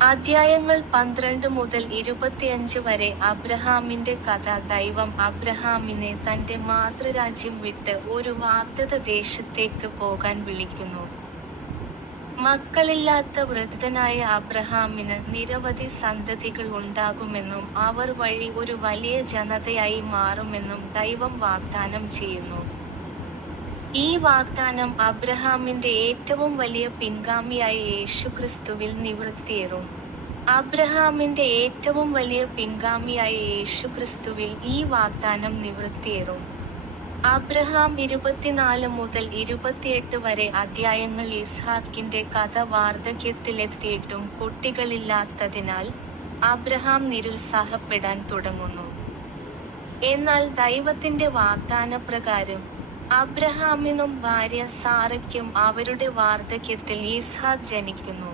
അധ്യായങ്ങൾ 12 മുതൽ 25 വരെ അബ്രഹാമിന്റെ കഥ. ദൈവം അബ്രഹാമിനെ തന്റെ മാതൃരാജ്യം വിട്ട് ഒരു വാഗ്ദത്ത ദേശത്തേക്ക് പോകാൻ വിളിക്കുന്നു. മക്കളില്ലാത്ത വൃദ്ധനായ അബ്രഹാമിന് നിരവധി സന്തതികൾ ഉണ്ടാകുമെന്നും അവർ വഴി ഒരു വലിയ ജനതയായി മാറുമെന്നും ദൈവം വാഗ്ദാനം ചെയ്യുന്നു. ഈ വാഗ്ദാനം അബ്രഹാമിന്റെ ഏറ്റവും വലിയ പിൻഗാമിയായ യേശുക്രിസ്തുവിൽ നിവൃത്തിയേറും. അബ്രഹാമിന്റെ ഏറ്റവും വലിയ പിൻഗാമിയായ യേശുക്രിസ്തുവിൽ ഈ വാഗ്ദാനം നിവൃത്തിയേറും. അബ്രഹാം 24 മുതൽ 28 വരെ അധ്യായങ്ങൾ. ഇസ്ഹാക്കിന്റെ കഥ. വാർദ്ധക്യത്തിലെത്തിയിട്ടും കുട്ടികളില്ലാത്തതിനാൽ അബ്രഹാം നിരുത്സാഹപ്പെടാൻ തുടങ്ങുന്നു. എന്നാൽ ദൈവത്തിന്റെ വാഗ്ദാനപ്രകാരം അബ്രഹാമിനും ഭാര്യ സാറയ്ക്കും അവരുടെ വാർദ്ധക്യത്തിൽ ഇസ്ഹാക്ക് ജനിക്കുന്നു.